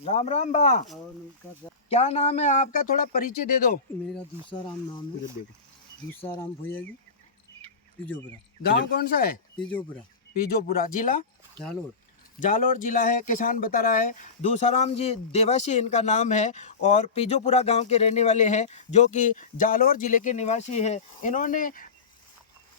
राम राम बा। क्या नाम है आपका, थोड़ा परिचय दे दो। मेरा दूसरा राम नाम है। दूसरा राम भैया जी, पीजोपुरा। गांव कौन सा है? पीजोपुरा, पीजोपुरा। जिला? जालोर। जालोर जिला है। किसान बता रहा है दूसाराम जी देवासी इनका नाम है और पीजोपुरा गांव के रहने वाले हैं, जो कि जालोर जिले के निवासी है। इन्होंने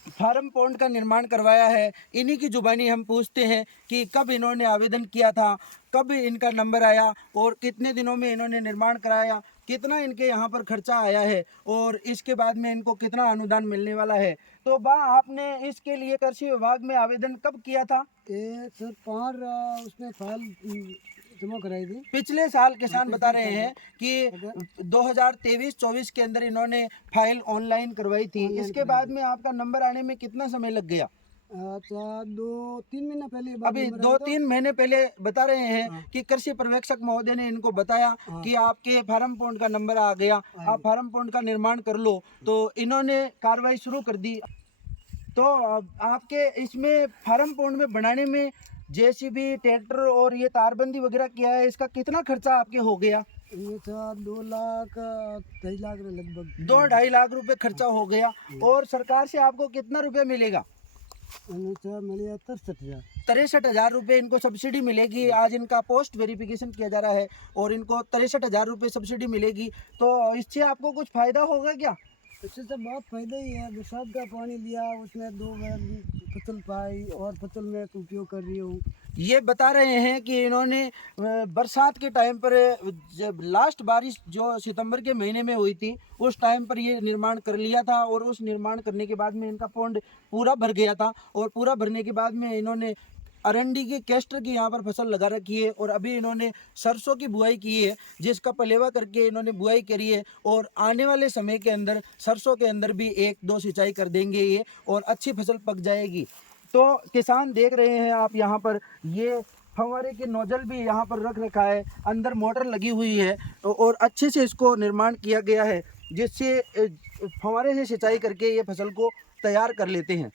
फार्म पॉन्ड का निर्माण करवाया है। इन्हीं की जुबानी हम पूछते हैं कि कब इन्होंने आवेदन किया था, कब इनका नंबर आया और कितने दिनों में इन्होंने निर्माण कराया, कितना इनके यहाँ पर खर्चा आया है और इसके बाद में इनको कितना अनुदान मिलने वाला है। तो बा, आपने इसके लिए कृषि विभाग में आवेदन कब किया था? ये सर 5 उसमें फाइल जमा कराई थी। पिछले साल किसान बता रहे हैं कि 2023-24 के अंदर इन्होंने फाइल ऑनलाइन करवाई थी। इसके बाद में आपका नंबर आने में कितना समय लग गया? अच्छा, 2-3 महीना पहले अभी 2-3 महीने पहले बता रहे हैं कि कृषि पर्यवेक्षक महोदय ने इनको बताया कि आपके फार्म पॉन्ड का नंबर आ गया, आप फार्म पॉन्ड का निर्माण कर लो। तो इन्होंने कार्रवाई शुरू कर दी। तो आपके इसमें फार्म पॉन्ड में बनाने में जेसीबी, ट्रैक्टर और ये तारबंदी वगैरह किया है, इसका कितना खर्चा आपके हो गया? ये था 2 लाख 23 लाख लगभग। 2-2.5 लाख रुपए खर्चा हो गया। और सरकार से आपको कितना रुपया मिलेगा? मिले 63,000। 63,000 रुपये इनको सब्सिडी मिलेगी। आज इनका पोस्ट वेरिफिकेशन किया जा रहा है और इनको 63,000 रुपये सब्सिडी मिलेगी। तो इससे आपको कुछ फायदा होगा क्या? इससे तो बहुत फायदा ही है। बरसात का पानी लिया, उसमें 2 बार फसल पाई और फसल में उपयोग कर रही हूँ। ये बता रहे हैं कि इन्होंने बरसात के टाइम पर, जब लास्ट बारिश जो सितंबर के महीने में हुई थी, उस टाइम पर ये निर्माण कर लिया था और उस निर्माण करने के बाद में इनका पॉन्ड पूरा भर गया था और पूरा भरने के बाद में इन्होंने अरंडी की कैस्टर की यहाँ पर फसल लगा रखी है और अभी इन्होंने सरसों की बुआई की है, जिसका पलेवा करके इन्होंने बुआई करी है और आने वाले समय के अंदर सरसों के अंदर भी 1-2 सिंचाई कर देंगे ये और अच्छी फसल पक जाएगी। तो किसान देख रहे हैं आप यहाँ पर, ये फव्वारे के नोजल भी यहाँ पर रख रखा है, अंदर मोटर लगी हुई है और अच्छे से इसको निर्माण किया गया है, जिससे फव्वारे से सिंचाई करके ये फसल को तैयार कर लेते हैं।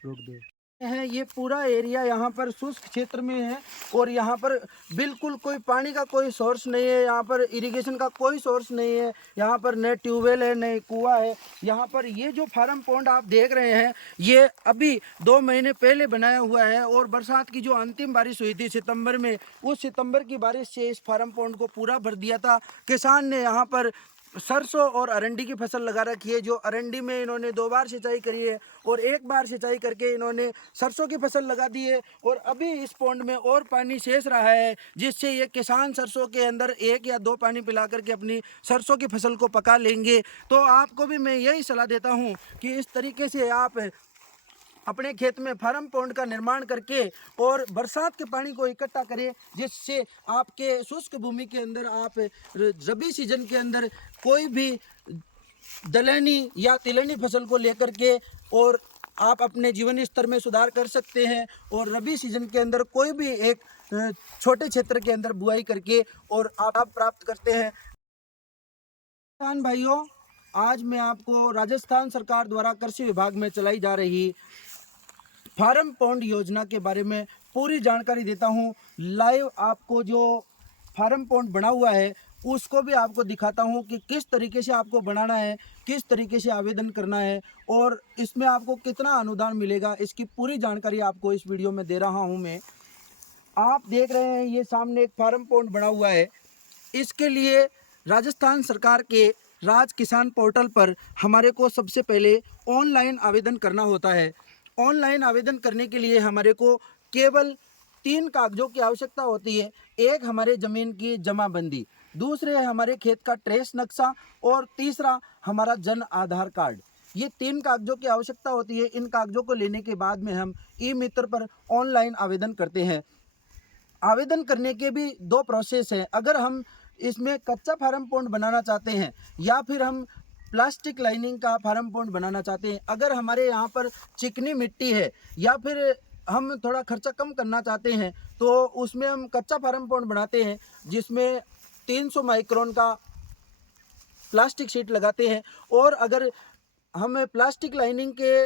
रोक दो है ये पूरा एरिया यहाँ पर शुष्क क्षेत्र में है और यहाँ पर बिल्कुल कोई पानी का कोई सोर्स नहीं है, यहाँ पर इरिगेशन का कोई सोर्स नहीं है, यहाँ पर न ट्यूबवेल है न कुआं है। यहाँ पर ये जो फार्म पॉन्ड आप देख रहे हैं, ये अभी 2 महीने पहले बनाया हुआ है और बरसात की जो अंतिम बारिश हुई थी सितंबर में, उस सितंबर की बारिश से इस फार्म पॉन्ड को पूरा भर दिया था। किसान ने यहाँ पर सरसों और अरंडी की फसल लगा रखी है, जो अरंडी में इन्होंने 2 बार सिंचाई करी है और 1 बार सिंचाई करके इन्होंने सरसों की फसल लगा दी है और अभी इस पॉन्ड में और पानी शेष रहा है, जिससे ये किसान सरसों के अंदर 1 या 2 पानी पिला करके अपनी सरसों की फसल को पका लेंगे। तो आपको भी मैं यही सलाह देता हूँ कि इस तरीके से आप अपने खेत में फार्म पॉन्ड का निर्माण करके और बरसात के पानी को इकट्ठा करें, जिससे आपके शुष्क भूमि के अंदर आप रबी सीजन के अंदर कोई भी दलहनी या तिलहनी फसल को लेकर के और आप अपने जीवन स्तर में सुधार कर सकते हैं और रबी सीजन के अंदर कोई भी एक छोटे क्षेत्र के अंदर बुआई करके और आप प्राप्त करते हैं। किसान भाइयों, आज मैं आपको राजस्थान सरकार द्वारा कृषि विभाग में चलाई जा रही फार्म पॉन्ड योजना के बारे में पूरी जानकारी देता हूं। लाइव आपको जो फार्म पॉन्ड बना हुआ है उसको भी आपको दिखाता हूं कि किस तरीके से आपको बनाना है, किस तरीके से आवेदन करना है और इसमें आपको कितना अनुदान मिलेगा, इसकी पूरी जानकारी आपको इस वीडियो में दे रहा हूं मैं। आप देख रहे हैं ये सामने एक फार्म पॉन्ड बना हुआ है। इसके लिए राजस्थान सरकार के राज किसान पोर्टल पर हमारे को सबसे पहले ऑनलाइन आवेदन करना होता है। ऑनलाइन आवेदन करने के लिए हमारे को केवल 3 कागजों की आवश्यकता होती है। एक हमारे ज़मीन की जमाबंदी, दूसरे हमारे खेत का ट्रेस नक्शा और तीसरा हमारा जन आधार कार्ड। ये 3 कागजों की आवश्यकता होती है। इन कागजों को लेने के बाद में हम ई मित्र पर ऑनलाइन आवेदन करते हैं। आवेदन करने के भी 2 प्रोसेस हैं। अगर हम इसमें कच्चा फार्म पॉन्ड बनाना चाहते हैं या फिर हम प्लास्टिक लाइनिंग का फार्म पॉन्ड बनाना चाहते हैं, अगर हमारे यहाँ पर चिकनी मिट्टी है या फिर हम थोड़ा खर्चा कम करना चाहते हैं, तो उसमें हम कच्चा फार्म पॉन्ड बनाते हैं, जिसमें 300 माइक्रोन का प्लास्टिक शीट लगाते हैं। और अगर हम प्लास्टिक लाइनिंग के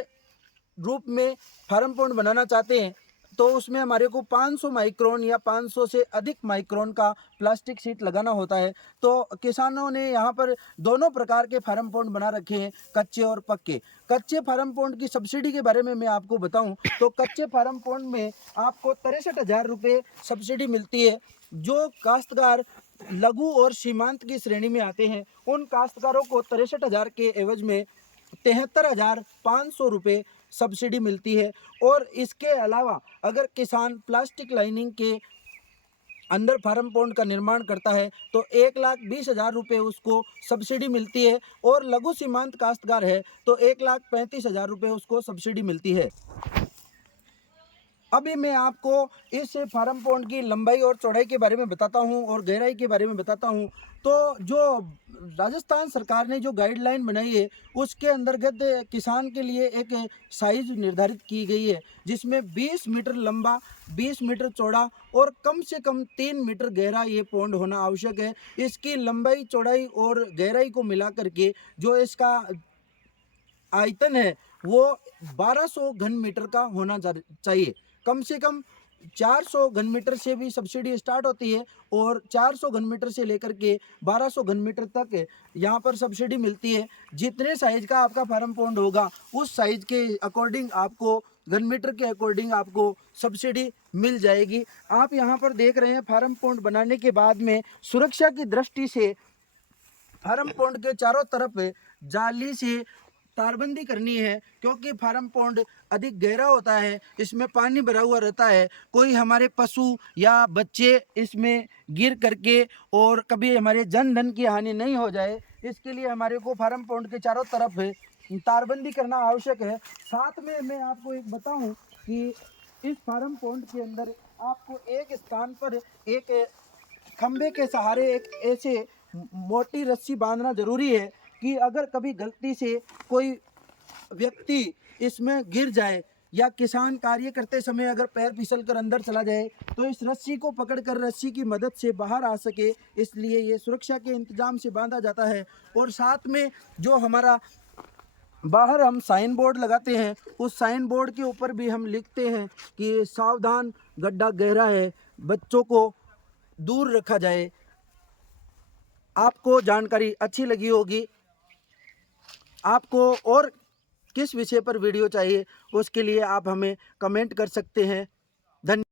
रूप में फार्म पॉन्ड बनाना चाहते हैं तो उसमें हमारे को 500 माइक्रोन या 500 से अधिक माइक्रोन का प्लास्टिक शीट लगाना होता है। तो किसानों ने यहाँ पर दोनों प्रकार के फार्म पॉन्ड बना रखे हैं, कच्चे और पक्के। कच्चे फार्म पॉन्ड की सब्सिडी के बारे में मैं आपको बताऊं तो कच्चे फार्म पॉन्ड में आपको 63,000 रुपये सब्सिडी मिलती है। जो काश्तकार लघु और सीमांत की श्रेणी में आते हैं उन काश्तकारों को 63,000 के एवज में 73,500 रुपये सब्सिडी मिलती है। और इसके अलावा अगर किसान प्लास्टिक लाइनिंग के अंदर फार्म पॉन्ड का निर्माण करता है तो 1,20,000 रुपये उसको सब्सिडी मिलती है। और लघु सीमांत काश्तकार है तो 1,35,000 रुपये उसको सब्सिडी मिलती है। अभी मैं आपको इस फार्म पॉन्ड की लंबाई और चौड़ाई के बारे में बताता हूं और गहराई के बारे में बताता हूं। तो जो राजस्थान सरकार ने जो गाइडलाइन बनाई है उसके अंतर्गत किसान के लिए एक साइज निर्धारित की गई है जिसमें 20 मीटर लंबा, 20 मीटर चौड़ा और कम से कम 3 मीटर गहरा ये पॉन्ड होना आवश्यक है। इसकी लंबाई, चौड़ाई और गहराई को मिला करके जो इसका आयतन है वो 1200 घन मीटर का होना चाहिए। कम से कम 400 घन मीटर से भी सब्सिडी स्टार्ट होती है और 400 घन मीटर से लेकर के 1200 घन मीटर तक यहाँ पर सब्सिडी मिलती है। जितने साइज का आपका फार्म पॉन्ड होगा उस साइज के अकॉर्डिंग आपको घन मीटर के अकॉर्डिंग आपको सब्सिडी मिल जाएगी। आप यहाँ पर देख रहे हैं फार्म पॉन्ड बनाने के बाद में सुरक्षा की दृष्टि से फार्म पॉन्ड के चारों तरफ जाली से तारबंदी करनी है क्योंकि फार्म पॉन्ड अधिक गहरा होता है, इसमें पानी भरा हुआ रहता है। कोई हमारे पशु या बच्चे इसमें गिर करके और कभी हमारे जन धन की हानि नहीं हो जाए, इसके लिए हमारे को फार्म पॉन्ड के चारों तरफ तारबंदी करना आवश्यक है। साथ में मैं आपको एक बताऊं कि इस फार्म पॉन्ड के अंदर आपको एक स्थान पर एक खंबे के सहारे एक ऐसे मोटी रस्सी बांधना जरूरी है कि अगर कभी गलती से कोई व्यक्ति इसमें गिर जाए या किसान कार्य करते समय अगर पैर फिसल कर अंदर चला जाए तो इस रस्सी को पकड़कर रस्सी की मदद से बाहर आ सके, इसलिए ये सुरक्षा के इंतजाम से बांधा जाता है। और साथ में जो हमारा बाहर हम साइन बोर्ड लगाते हैं उस साइन बोर्ड के ऊपर भी हम लिखते हैं कि सावधान, गड्ढा गहरा है, बच्चों को दूर रखा जाए। आपको जानकारी अच्छी लगी होगी। आपको और किस विषय पर वीडियो चाहिए उसके लिए आप हमें कमेंट कर सकते हैं। धन्यवाद।